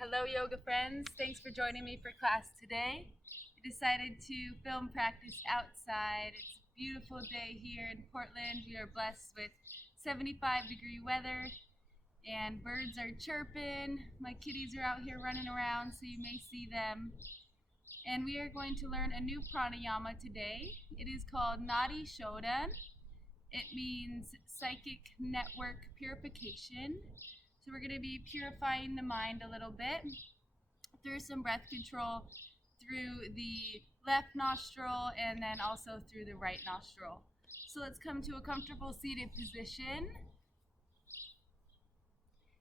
Hello, yoga friends. Thanks for joining me for class today. I decided to film practice outside. It's a beautiful day here in Portland. We are blessed with 75-degree weather and birds are chirping. My kitties are out here running around, so you may see them. And we are going to learn a new pranayama today. It is called Nadi Shodhan. It means psychic network purification. So we're going to be purifying the mind a little bit through some breath control through the left nostril and then also through the right nostril. So let's come to a comfortable seated position.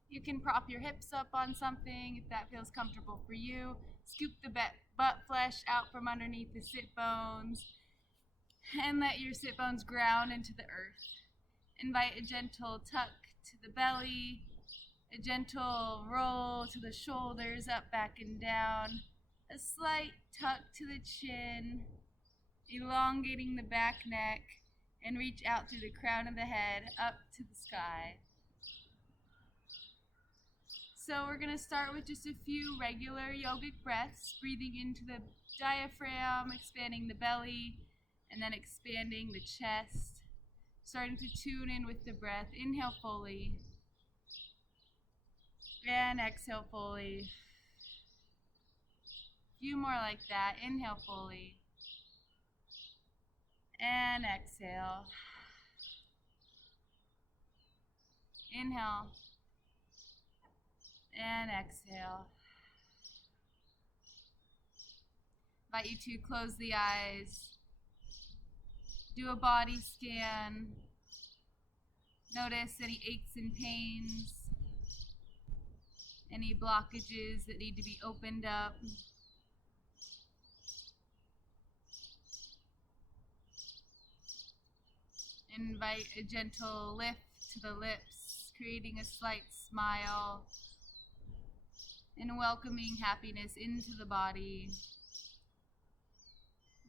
You can prop your hips up on something if that feels comfortable for you. Scoop the butt flesh out from underneath the sit bones and let your sit bones ground into the earth. Invite a gentle tuck to the belly, a gentle roll to the shoulders, up, back, and down. A slight tuck to the chin, elongating the back neck, and reach out through the crown of the head, up to the sky. So we're going to start with just a few regular yogic breaths, breathing into the diaphragm, expanding the belly, and then expanding the chest. Starting to tune in with the breath. Inhale fully. And exhale fully. A few more like that. Inhale fully. And exhale. Inhale. And exhale. Invite you to close the eyes. Do a body scan. Notice any aches and pains. Any blockages that need to be opened up. Invite a gentle lift to the lips, creating a slight smile and welcoming happiness into the body.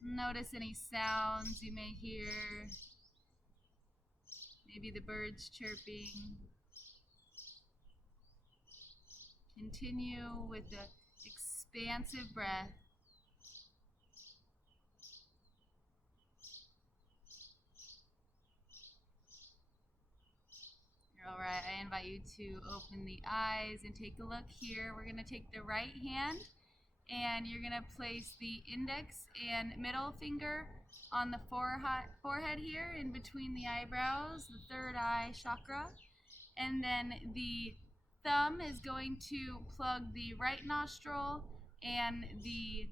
Notice any sounds you may hear. Maybe the birds chirping. Continue with the expansive breath. All right, I invite you to open the eyes and take a look here. We're going to take the right hand and you're going to place the index and middle finger on the forehead here in between the eyebrows, the third eye chakra. And then the thumb is going to plug the right nostril, and the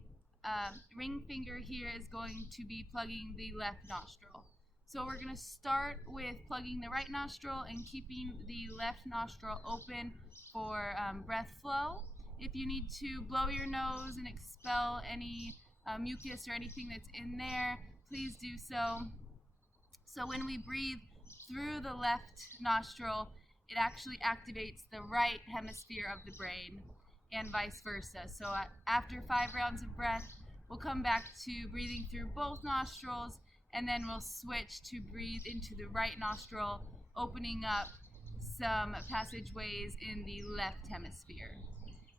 ring finger here is going to be plugging the left nostril. So we're going to start with plugging the right nostril and keeping the left nostril open for breath flow. If you need to blow your nose and expel any mucus or anything that's in there, please do so. So when we breathe through the left nostril, it actually activates the right hemisphere of the brain and vice versa. So after 5 rounds of breath, we'll come back to breathing through both nostrils, and then we'll switch to breathe into the right nostril, opening up some passageways in the left hemisphere.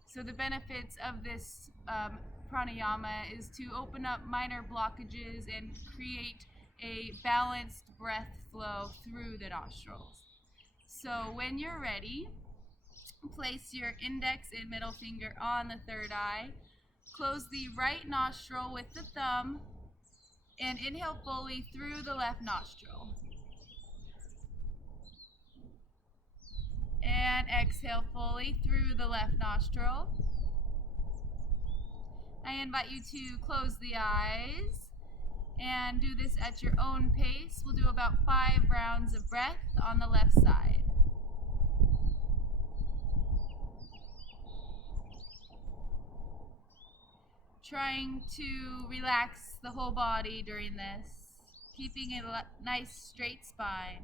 So the benefits of this pranayama is to open up minor blockages and create a balanced breath flow through the nostrils. So when you're ready, place your index and middle finger on the third eye. Close the right nostril with the thumb and inhale fully through the left nostril. And exhale fully through the left nostril. I invite you to close the eyes and do this at your own pace. We'll do about 5 rounds of breath on the left side. Trying to relax the whole body during this, keeping a nice straight spine.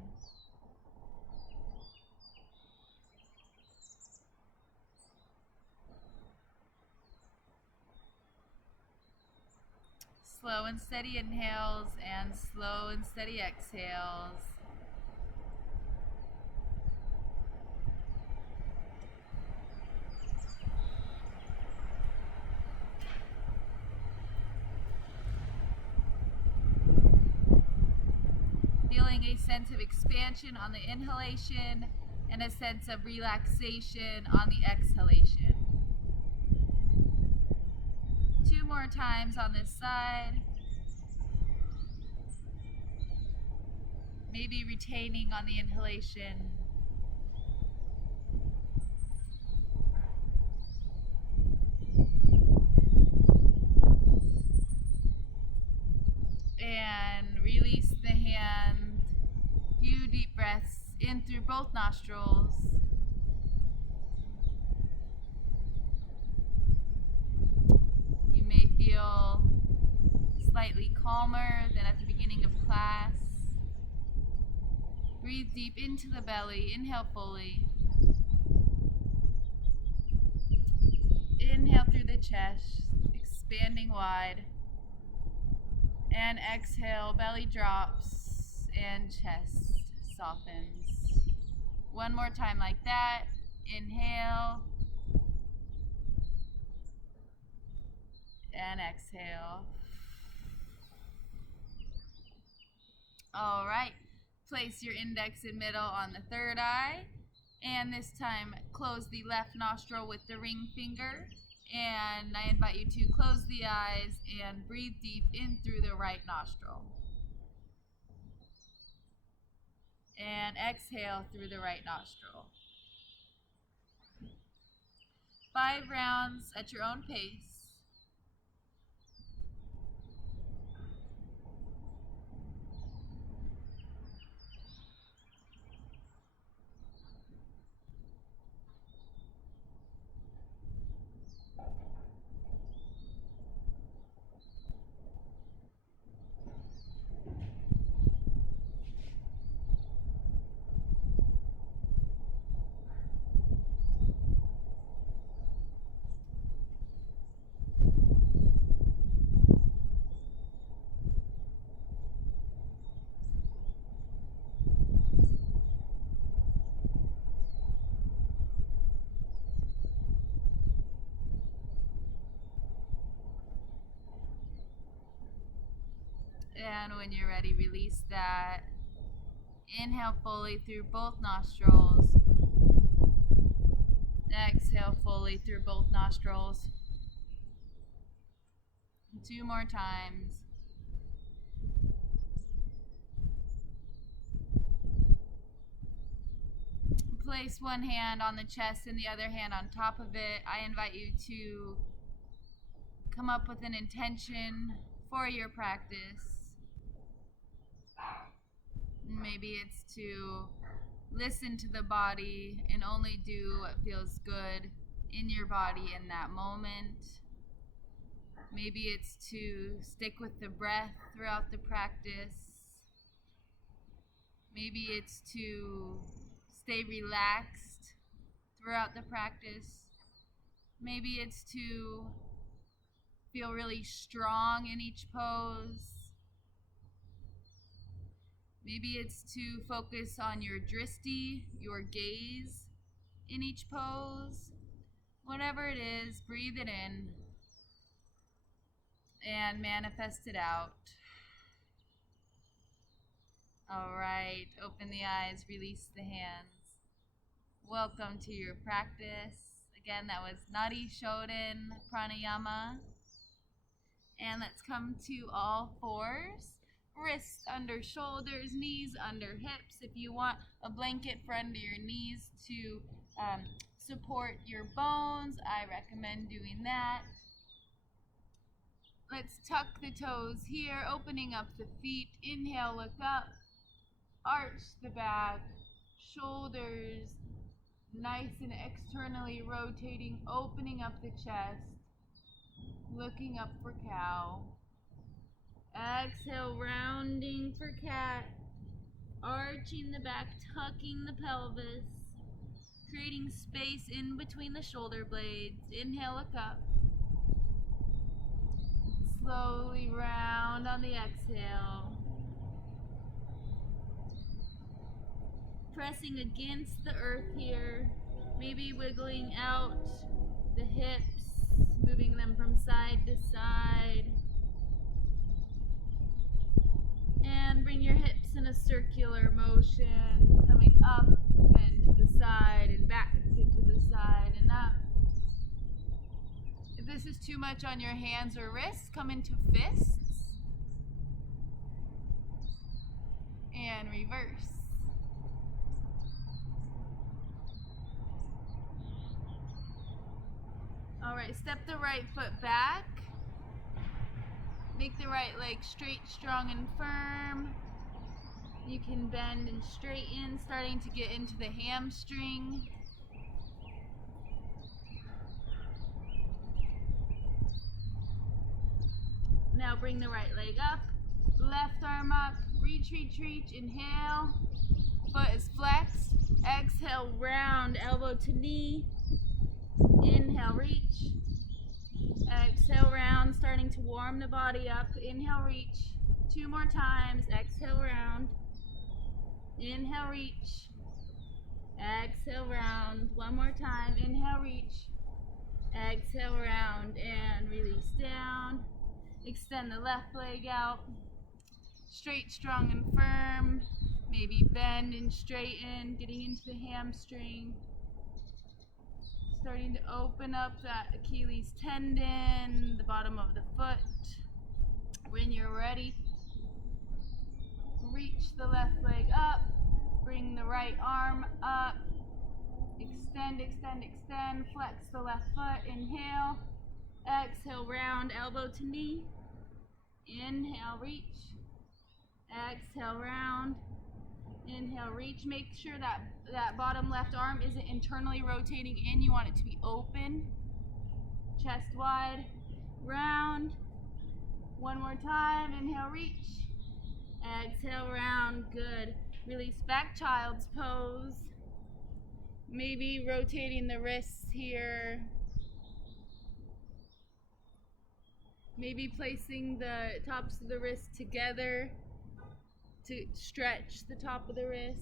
Slow and steady inhales and slow and steady exhales. feeling a sense of expansion on the inhalation and a sense of relaxation on the exhalation. 2 more times on this side. Maybe retaining on the inhalation. And release the hand. Few deep breaths in through both nostrils. You may feel slightly calmer than at the beginning of class. Breathe deep into the belly. Inhale fully. Inhale through the chest, expanding wide. And exhale, belly drops and chest softens. 1 more time like that. Inhale. And exhale. All right. Place your index and middle on the third eye. And this time, close the left nostril with the ring finger. And I invite you to close the eyes and breathe deep in through the right nostril. And exhale through the right nostril. 5 rounds at your own pace. And when you're ready, release that. Inhale fully through both nostrils. Exhale fully through both nostrils. 2 more times. Place one hand on the chest and the other hand on top of it. I invite you to come up with an intention for your practice. Maybe it's to listen to the body and only do what feels good in your body in that moment. Maybe it's to stick with the breath throughout the practice. Maybe it's to stay relaxed throughout the practice. Maybe it's to feel really strong in each pose. Maybe it's to focus on your drishti, your gaze in each pose. Whatever it is, breathe it in and manifest it out. All right, open the eyes, release the hands. Welcome to your practice. Again, that was Nadi Shodhan, Pranayama. And let's come to all fours. Wrists under shoulders, knees under hips. If you want a blanket for under your knees to support your bones, I recommend doing that. Let's tuck the toes here, opening up the feet. Inhale, look up. Arch the back, shoulders nice and externally rotating, opening up the chest, looking up for cow. Exhale, rounding for cat, arching the back, tucking the pelvis, creating space in between the shoulder blades. Inhale, look up. Slowly round on the exhale. Pressing against the earth here, maybe wiggling out the hips, moving them from side to side. And bring your hips in a circular motion, coming up and to the side and back and to the side and up. If this is too much on your hands or wrists, come into fists and reverse. Alright, step the right foot back. Make the right leg straight, strong, and firm. You can bend and straighten, starting to get into the hamstring. Now bring the right leg up, left arm up, reach, reach, reach, inhale. Foot is flexed. Exhale, round, elbow to knee. Inhale, reach. Exhale, round, starting to warm the body up. Inhale, reach. 2 more times. Exhale, round. Inhale, reach. Exhale, round. 1 more time. Inhale, reach. Exhale, round, and release down. Extend the left leg out. Straight, strong, and firm. Maybe bend and straighten, getting into the hamstring. Starting to open up that Achilles tendon, the bottom of the foot. When you're ready, reach the left leg up, bring the right arm up, extend, extend, extend, flex the left foot, inhale, exhale, round, elbow to knee, inhale, reach, exhale, round, inhale, reach. Make sure that that bottom left arm isn't internally rotating in. You want it to be open, chest wide, round. 1 more time. Inhale, reach. Exhale, round. Good. Release back, child's pose. Maybe rotating the wrists here. Maybe placing the tops of the wrists together to stretch the top of the wrist.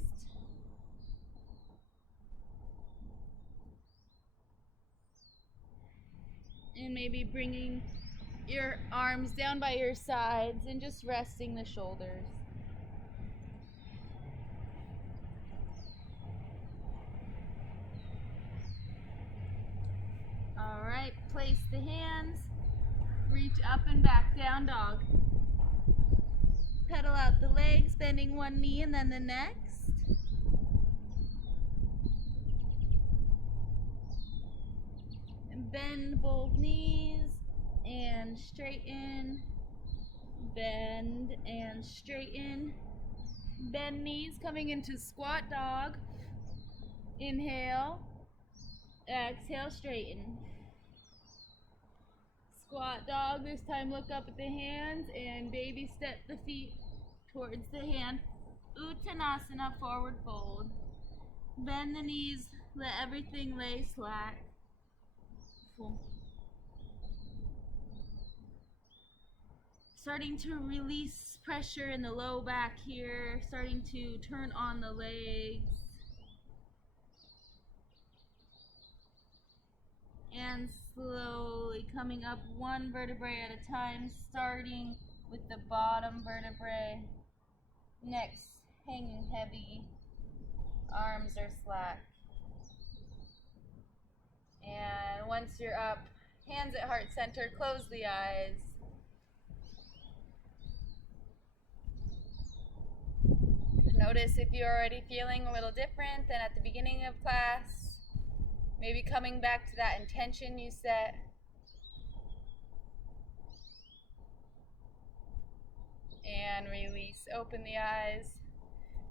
And maybe bringing your arms down by your sides and just resting the shoulders. All right, place the hands, reach up and back, down dog. Pedal out the legs, bending one knee and then the next. And bend both knees and straighten. Bend and straighten. Bend knees, coming into squat dog. Inhale. Exhale, straighten. Squat dog, this time look up at the hands and baby step the feet towards the hand. Uttanasana, forward fold. Bend the knees, let everything lay slack. Starting to release pressure in the low back here, starting to turn on the legs. And slowly coming up one vertebrae at a time, starting with the bottom vertebrae. Necks hanging heavy, arms are slack. And once you're up, hands at heart center, close the eyes. Notice if you're already feeling a little different than at the beginning of class. Maybe coming back to that intention you set. And release, open the eyes.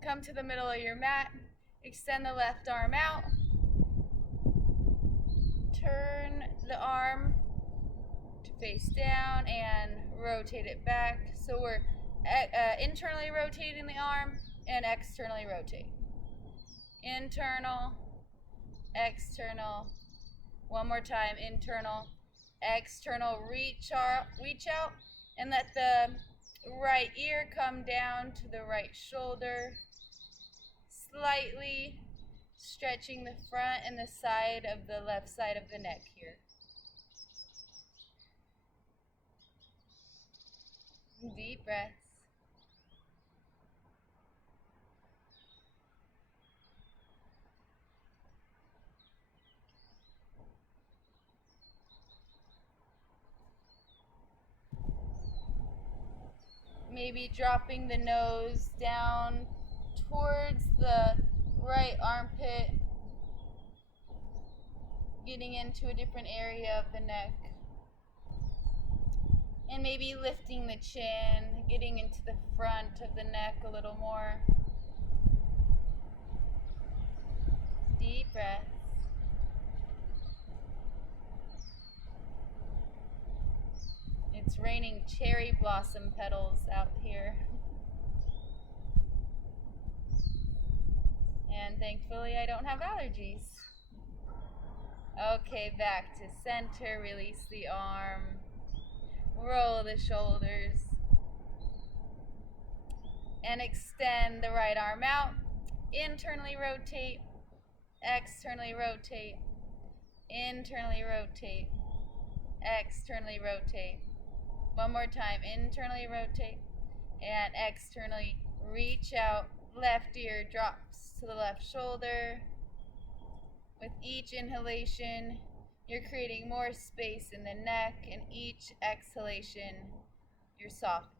Come to the middle of your mat. Extend the left arm out. Turn the arm to face down and rotate it back. So we're internally rotating the arm and externally rotate. Internal, external. One more time, internal, external. Reach out and let the right ear come down to the right shoulder. Slightly stretching the front and the side of the left side of the neck here. Deep breaths. Maybe dropping the nose down towards the right armpit, getting into a different area of the neck. And maybe lifting the chin, getting into the front of the neck a little more. Deep breaths. It's raining cherry blossom petals out here. And thankfully I don't have allergies. Okay, back to center. Release the arm. Roll the shoulders. And extend the right arm out. Internally rotate. Externally rotate. Internally rotate. Externally rotate. One more time. Internally rotate. And externally reach out. Left ear drops to the left shoulder. With each inhalation, you're creating more space in the neck, and each exhalation, you're softening.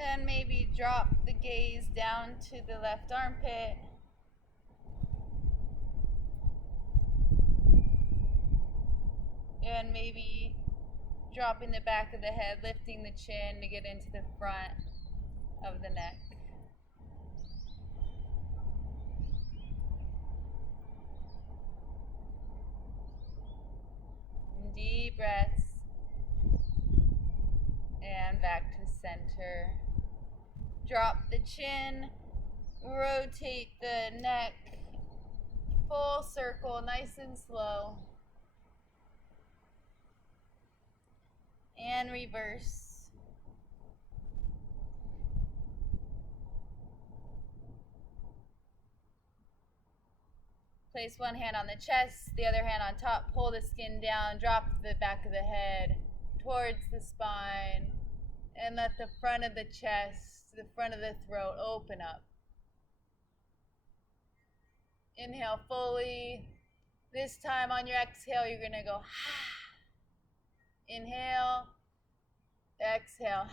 And maybe drop the gaze down to the left armpit. And maybe dropping the back of the head, lifting the chin to get into the front of the neck. And deep breaths. And back to center. Drop the chin, rotate the neck, full circle, nice and slow. And reverse. Place one hand on the chest, the other hand on top, pull the skin down, drop the back of the head towards the spine, and let the front of the chest, the front of the throat open up. Inhale fully. This time on your exhale, you're going to go inhale, exhale,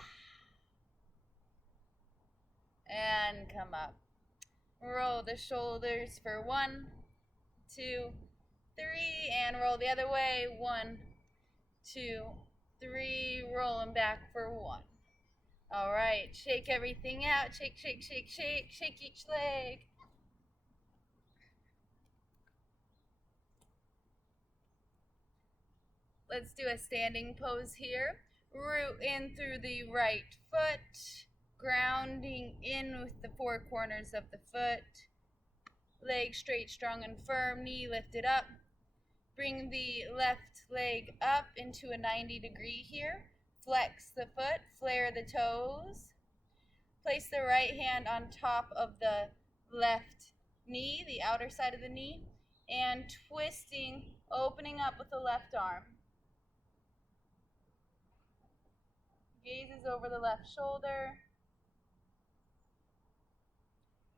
and come up. Roll the shoulders for 1, 2, 3, and roll the other way. 1, 2, 3, roll them back for 1. All right, shake everything out. Shake, shake, shake, shake, shake each leg. Let's do a standing pose here. Root in through the right foot, grounding in with the four corners of the foot. Leg straight, strong, and firm, knee lifted up. Bring the left leg up into a 90-degree here. Flex the foot, flare the toes. Place the right hand on top of the left knee, the outer side of the knee, and twisting, opening up with the left arm. Gaze is over the left shoulder.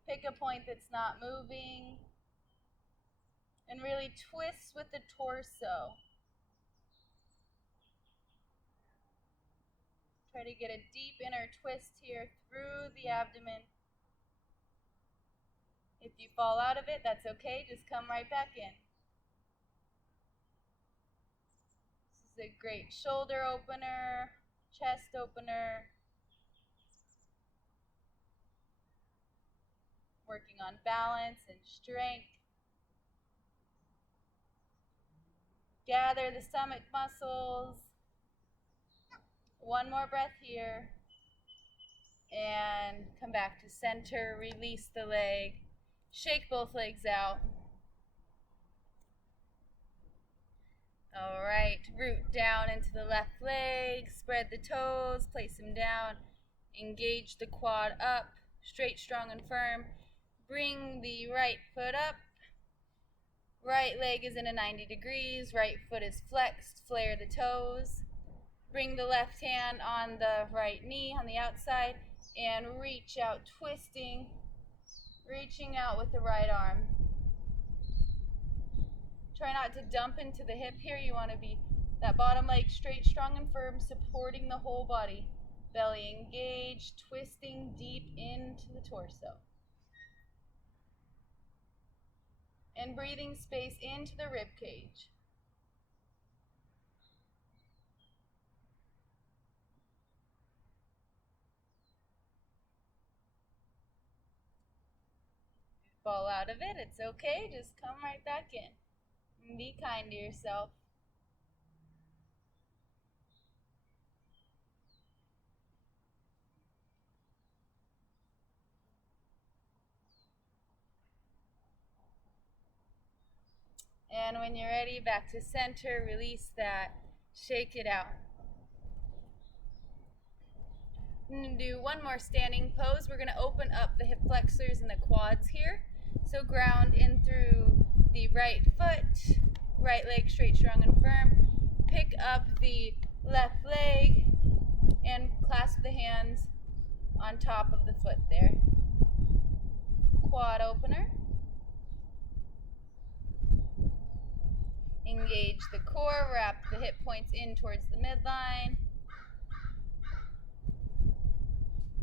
Pick a point that's not moving. And really twist with the torso. Try to get a deep inner twist here through the abdomen. If you fall out of it, that's okay. Just come right back in. This is a great shoulder opener, chest opener. Working on balance and strength. Gather the stomach muscles. One more breath here. And come back to center. Release the leg. Shake both legs out. All right, root down into the left leg. Spread the toes. Place them down. Engage the quad up. Straight, strong, and firm. Bring the right foot up. Right leg is in a 90 degrees, right foot is flexed, flare the toes. Bring the left hand on the right knee on the outside and reach out, twisting, reaching out with the right arm. Try not to dump into the hip here. You want to be that bottom leg straight, strong and firm, supporting the whole body. Belly engaged, twisting deep into the torso. And breathing space into the rib cage. Fall out of it, it's okay, just come right back in. And be kind to yourself. And when you're ready, back to center, release that, shake it out. I'm going to do one more standing pose. We're going to open up the hip flexors and the quads here. So ground in through the right foot, right leg straight, strong and firm. Pick up the left leg and clasp the hands on top of the foot there. Quad opener. Engage the core, wrap the hip points in towards the midline.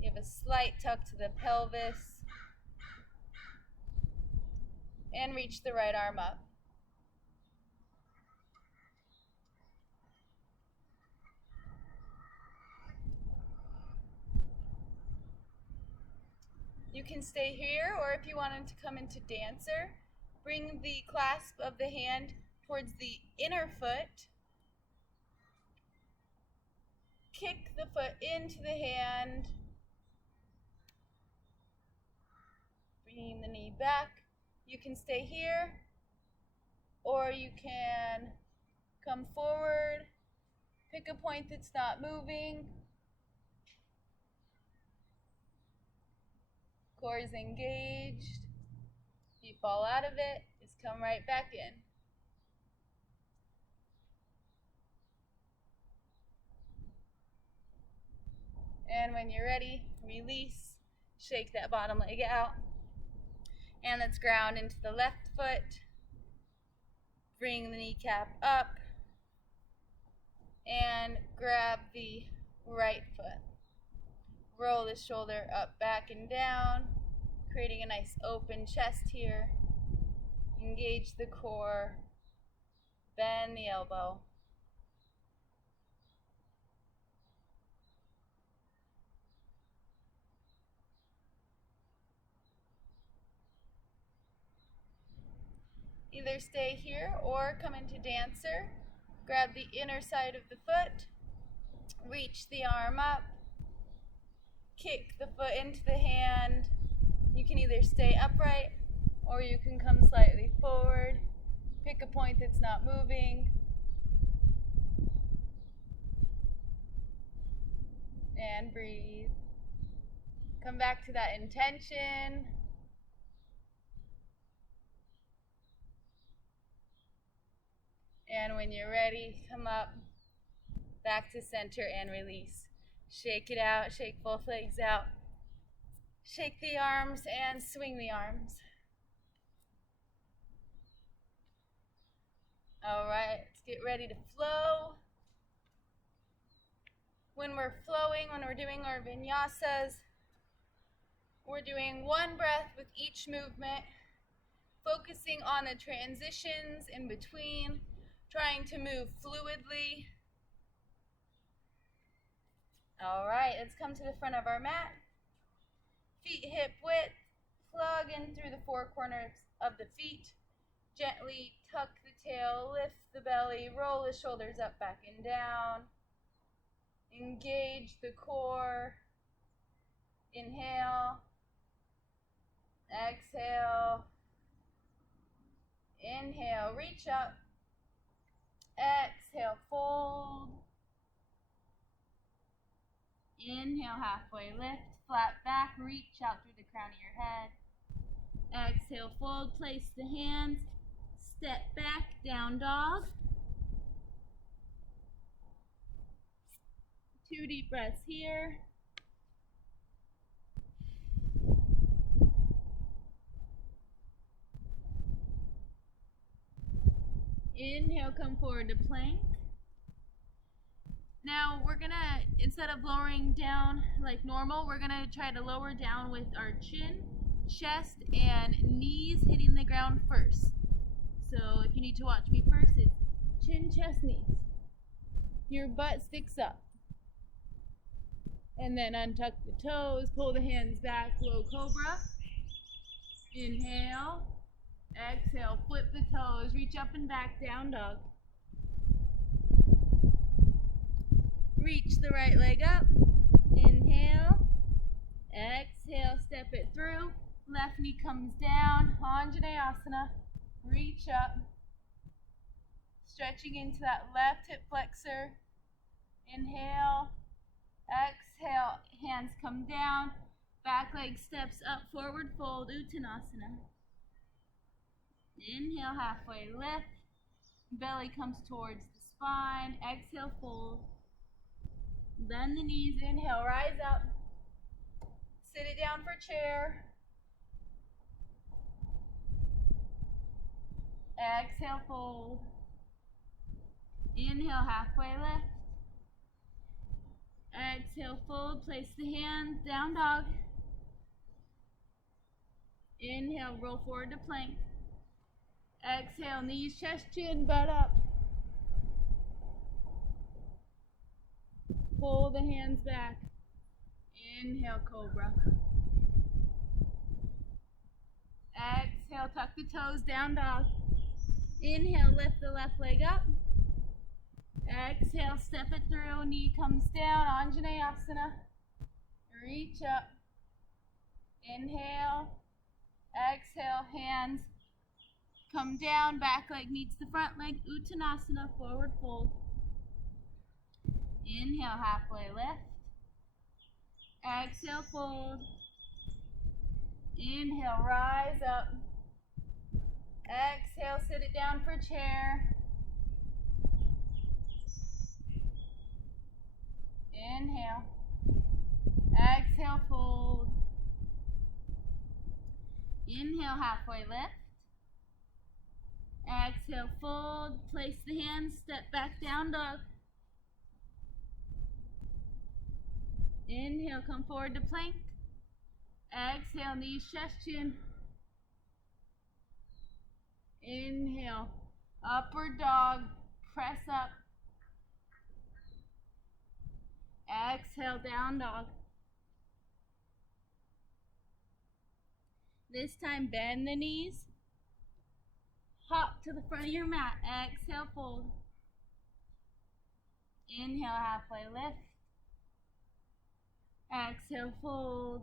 Give a slight tuck to the pelvis. And reach the right arm up. You can stay here, or if you wanted to come into dancer, bring the clasp of the hand towards the inner foot. Kick the foot into the hand. Bringing the knee back. You can stay here, or you can come forward. Pick a point that's not moving. Core is engaged. If you fall out of it, just come right back in. And when you're ready, release. Shake that bottom leg out. And let's ground into the left foot. Bring the kneecap up. And grab the right foot. Roll the shoulder up, back, and down, creating a nice open chest here. Engage the core. Bend the elbow. Either stay here or come into dancer. Grab the inner side of the foot. Reach the arm up. Kick the foot into the hand. You can either stay upright or you can come slightly forward. Pick a point that's not moving. And breathe. Come back to that intention. And when you're ready, come up, back to center and release. Shake it out, shake both legs out. Shake the arms and swing the arms. All right, let's get ready to flow. When we're flowing, when we're doing our vinyasas, we're doing one breath with each movement, focusing on the transitions in between, trying to move fluidly. All right, let's come to the front of our mat. Feet hip width, plug in through the four corners of the feet. Gently tuck the tail, lift the belly, roll the shoulders up, back, and down. Engage the core. Inhale. Exhale. Inhale, reach up. Exhale, fold. Inhale, halfway lift, flat back, reach out through the crown of your head. Exhale, fold, place the hands, step back, down dog. 2 deep breaths here. Inhale, come forward to plank. Now we're gonna, instead of lowering down like normal, we're gonna try to lower down with our chin, chest, and knees hitting the ground first. So if you need to watch me first, it's chin, chest, knees. Your butt sticks up. And then untuck the toes, pull the hands back, low cobra. Inhale. Exhale, flip the toes, reach up and back, down dog. Reach the right leg up. Inhale. Exhale, step it through. Left knee comes down. Anjaneyasana. Reach up. Stretching into that left hip flexor. Inhale. Exhale, hands come down. Back leg steps up, forward fold, Uttanasana. Inhale, halfway lift. Belly comes towards the spine. Exhale, fold. Bend the knees. Inhale, rise up. Sit it down for chair. Exhale, fold. Inhale, halfway lift. Exhale, fold. Place the hands, down dog. Inhale, roll forward to plank. Exhale, knees, chest, chin, butt up. Pull the hands back. Inhale, cobra. Exhale, tuck the toes, down dog. Inhale, lift the left leg up. Exhale, step it through, knee comes down, Anjaneyasana. Reach up. Inhale. Exhale, hands come down, back leg meets the front leg, Uttanasana, forward fold. Inhale, halfway lift. Exhale, fold. Inhale, rise up. Exhale, sit it down for chair. Inhale. Exhale, fold. Inhale, halfway lift. Exhale, fold. Place the hands, step back, down dog. Inhale, come forward to plank. Exhale, knees, chest, chin. Inhale, upward dog, press up. Exhale, down dog. This time, bend the knees. Hop to the front of your mat. Exhale, fold. Inhale, halfway lift. Exhale, fold.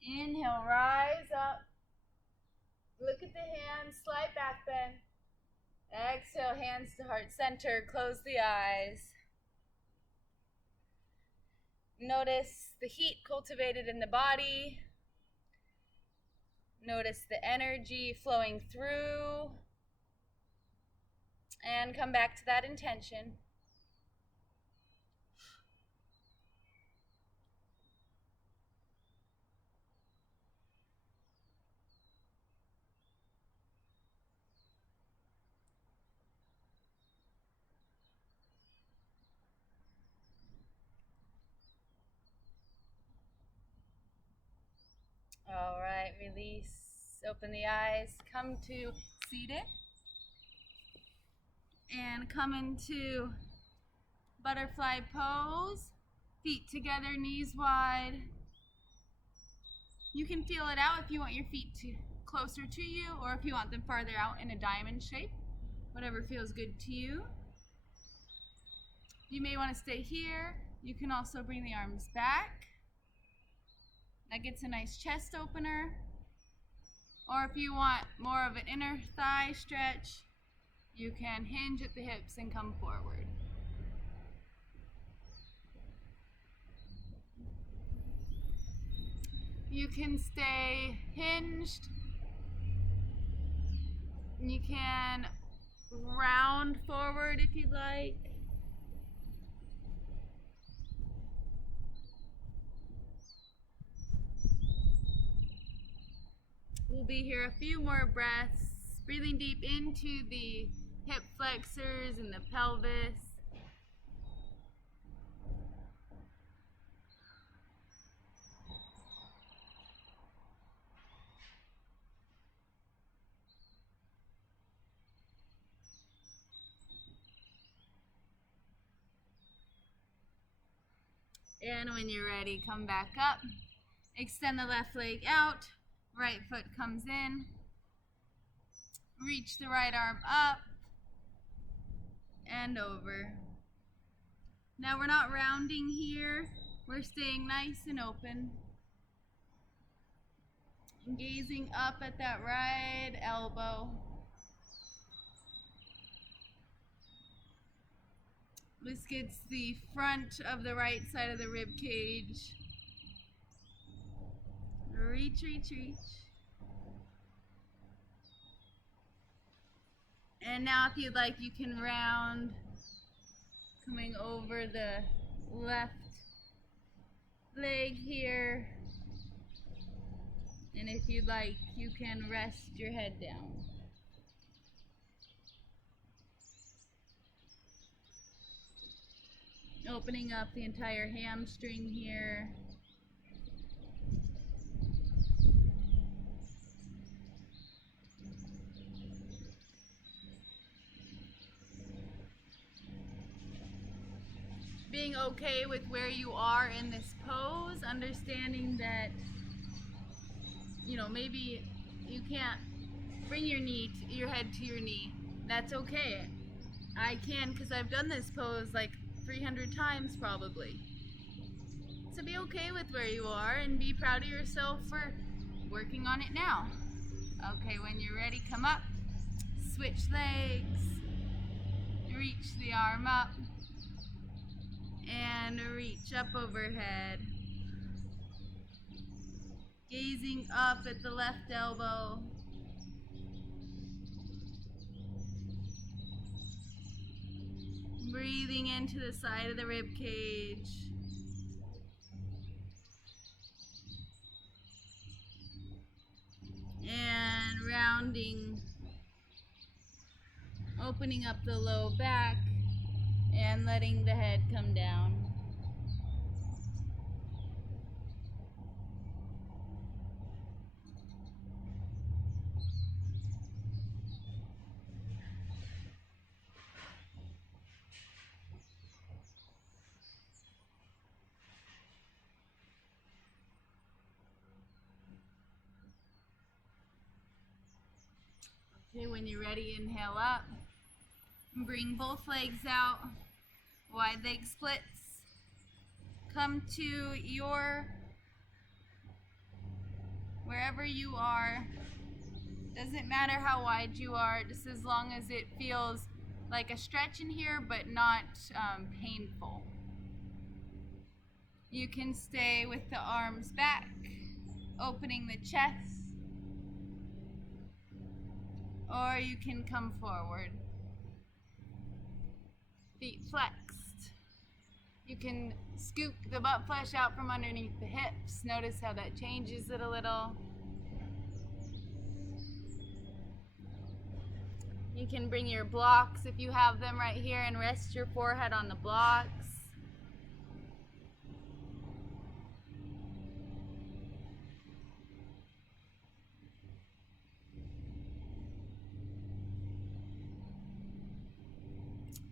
Inhale, rise up. Look at the hands, slight back bend. Exhale, hands to heart center. Close the eyes. Notice the heat cultivated in the body. Notice the energy flowing through. And come back to that intention. All right, release, open the eyes, come to seated, and come into butterfly pose, feet together, knees wide. You can feel it out if you want your feet closer to you, or if you want them farther out in a diamond shape, whatever feels good to you. You may want to stay here. You can also bring the arms back. That gets a nice chest opener. Or if you want more of an inner thigh stretch, you can hinge at the hips and come forward. You can stay hinged You can round forward if you'd like. We'll be here a few more breaths, breathing deep into the hip flexors and the pelvis. And when you're ready, come back up. Extend the left leg out. Right foot comes in. Reach the right arm up and over. Now we're not rounding here. We're staying nice and open. Gazing up at that right elbow. This gets the front of the right side of the rib cage. Reach, reach, reach. And now if you'd like, you can round, coming over the left leg here. And if you'd like, you can rest your head down. Opening up the entire hamstring here. Being okay with where you are in this pose, understanding that, maybe you can't bring your head to your knee. That's okay. I can, because I've done this pose like 300 times probably. So be okay with where you are and be proud of yourself for working on it now. Okay, when you're ready, come up, switch legs, reach the arm up, and reach up overhead. Gazing up at the left elbow. Breathing into the side of the rib cage. And rounding, opening up the low back and letting the head come down. Okay, when you're ready, inhale up. Bring both legs out. Wide leg splits. Come to wherever you are. Doesn't matter how wide you are, just as long as it feels like a stretch in here, but not painful. You can stay with the arms back, opening the chest. Or you can come forward. Feet flexed. You can scoop the butt flesh out from underneath the hips. Notice how that changes it a little. You can bring your blocks if you have them right here and rest your forehead on the blocks.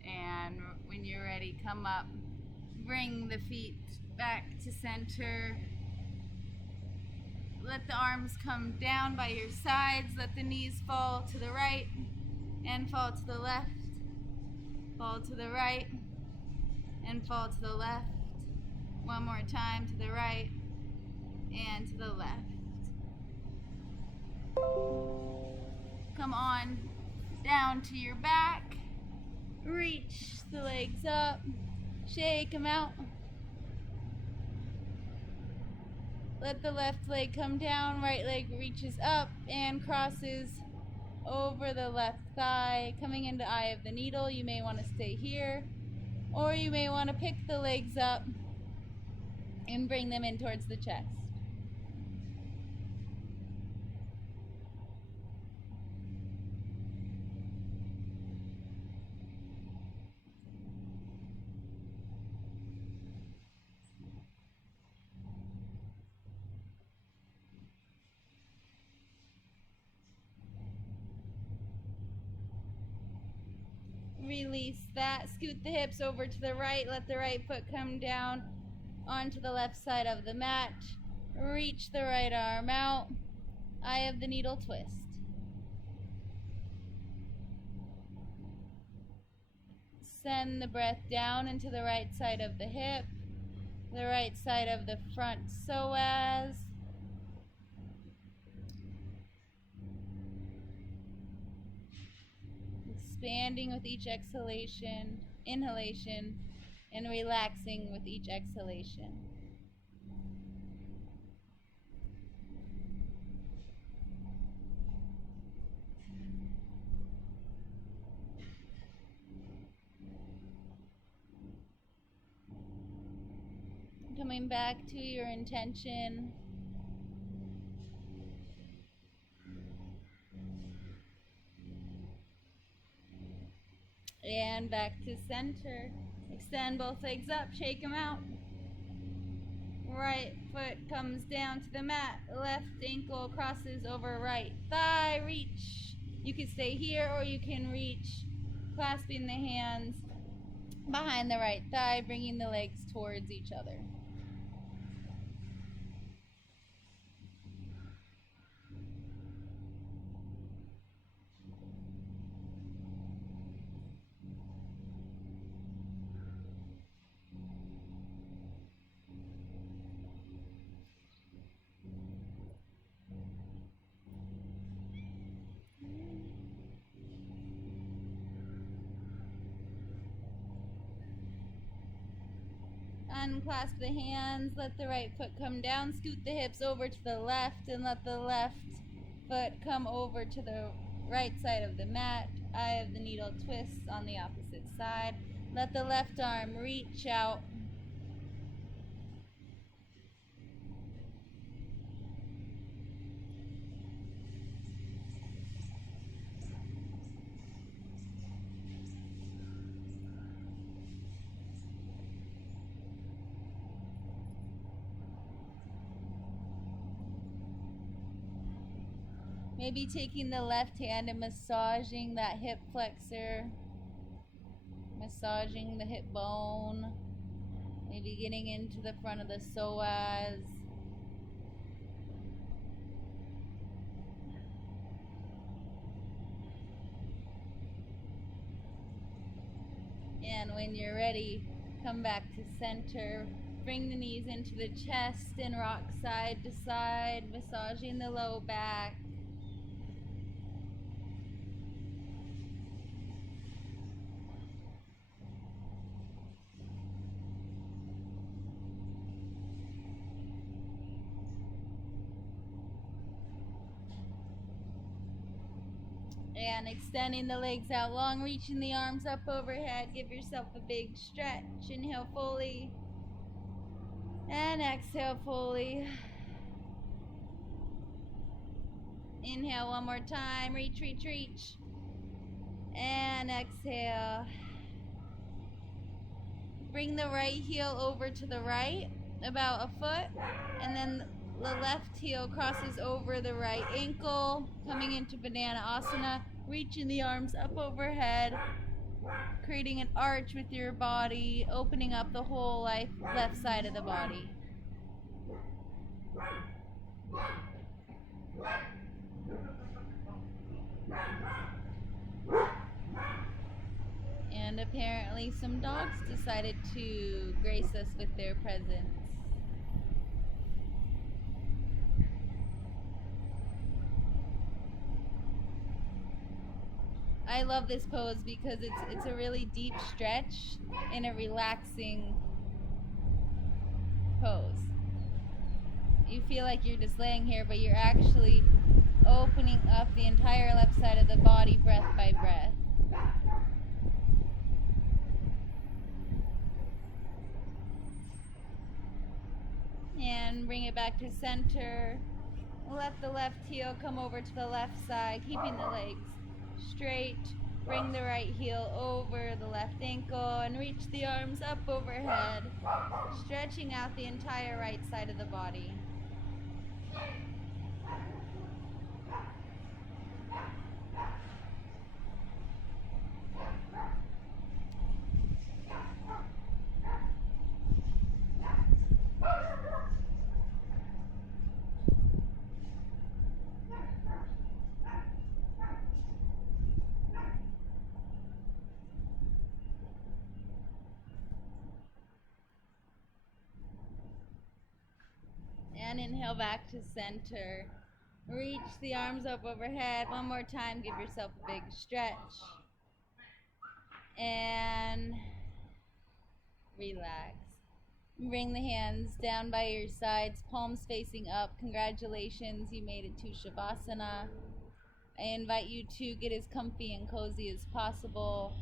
And when you're ready, come up. Bring the feet back to center. Let the arms come down by your sides. Let the knees fall to the right and fall to the left. Fall to the right and fall to the left. One more time, to the right and to the left. Come on down to your back. Reach the legs up. Shake them out. Let the left leg come down. Right leg reaches up and crosses over the left thigh, coming into eye of the needle. You may want to stay here, or you may want to pick the legs up and bring them in towards the chest. Release that. Scoot the hips over to the right. Let the right foot come down onto the left side of the mat. Reach the right arm out. Eye of the needle twist. Send the breath down into the right side of the hip, the right side of the front psoas. Expanding with each exhalation, inhalation, and relaxing with each exhalation. Coming back to your intention. And back to center. Extend both legs up, shake them out. Right foot comes down to the mat. Left ankle crosses over right thigh. Reach. You can stay here or you can reach, clasping the hands behind the right thigh, bringing the legs towards each other. Unclasp the hands, let the right foot come down, scoot the hips over to the left, and let the left foot come over to the right side of the mat. Eye of the needle twists on the opposite side. Let the left arm reach out. Maybe taking the left hand and massaging that hip flexor, massaging the hip bone, maybe getting into the front of the psoas. And when you're ready, come back to center. Bring the knees into the chest and rock side to side, massaging the low back. And extending the legs out long, reaching the arms up overhead. Give yourself a big stretch. Inhale fully. And exhale fully. Inhale one more time. Reach, reach, reach. And exhale. Bring the right heel over to the right, about a foot. And then the left heel crosses over the right ankle, coming into Banana Asana, reaching the arms up overhead, creating an arch with your body, opening up the whole left side of the body. And apparently some dogs decided to grace us with their presence. I love this pose because it's a really deep stretch and a relaxing pose. You feel like you're just laying here, but you're actually opening up the entire left side of the body, breath by breath. And bring it back to center. Let the left heel come over to the left side, keeping the legs straight. Bring the right heel over the left ankle and reach the arms up overhead, stretching out the entire right side of the body. And inhale back to center. Reach the arms up overhead. One more time, give yourself a big stretch. And relax. Bring the hands down by your sides, palms facing up. Congratulations, you made it to Shavasana. I invite you to get as comfy and cozy as possible.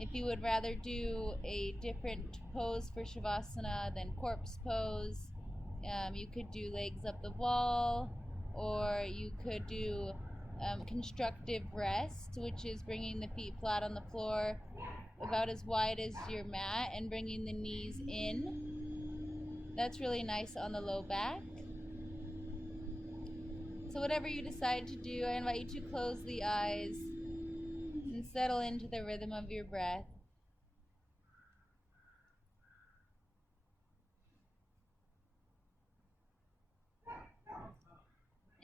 If you would rather do a different pose for Shavasana than corpse pose, you could do legs up the wall, or you could do constructive rest, which is bringing the feet flat on the floor about as wide as your mat and bringing the knees in. That's really nice on the low back. So whatever you decide to do, I invite you to close the eyes and settle into the rhythm of your breath.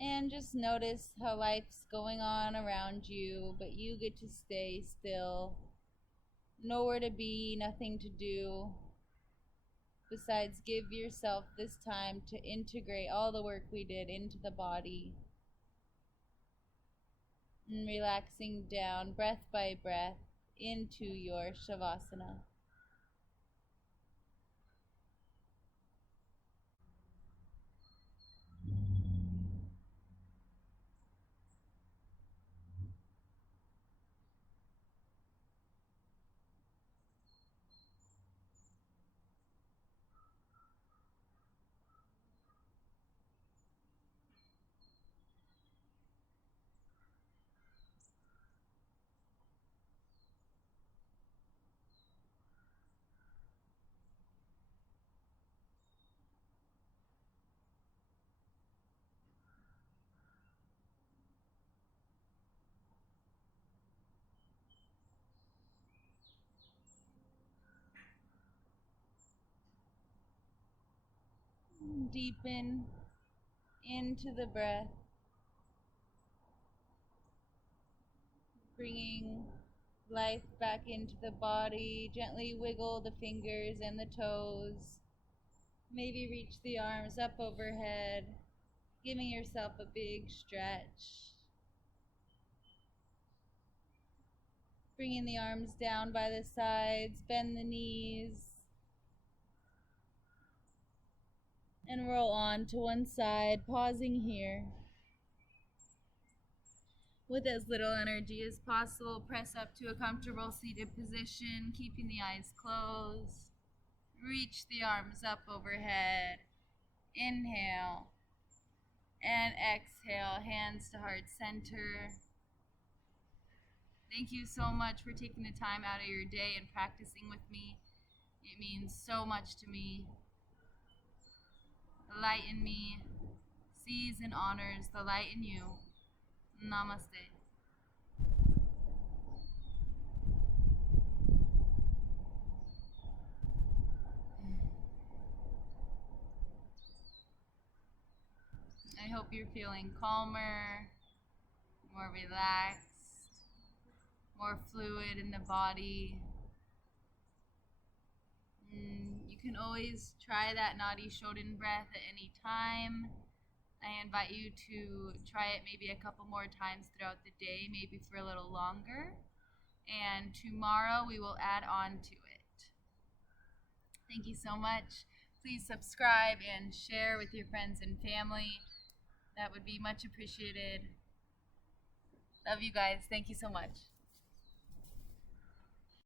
And just notice how life's going on around you, but you get to stay still. Nowhere to be, nothing to do. Besides, give yourself this time to integrate all the work we did into the body. And relaxing down, breath by breath, into your Shavasana. Deepen into the breath, bringing life back into the body. Gently wiggle the fingers and the toes. Maybe reach the arms up overhead, giving yourself a big stretch. Bringing the arms down by the sides, bend the knees, and roll on to one side, pausing here. With as little energy as possible, press up to a comfortable seated position, keeping the eyes closed. Reach the arms up overhead. Inhale and exhale, hands to heart center. Thank you so much for taking the time out of your day and practicing with me. It means so much to me. The light in me sees and honors the light in you. Namaste. I hope you're feeling calmer, more relaxed, more fluid in the body. You can always try that Nadi Shodhan breath at any time. I invite you to try it maybe a couple more times throughout the day, maybe for a little longer. And tomorrow we will add on to it. Thank you so much. Please subscribe and share with your friends and family. That would be much appreciated. Love you guys. Thank you so much.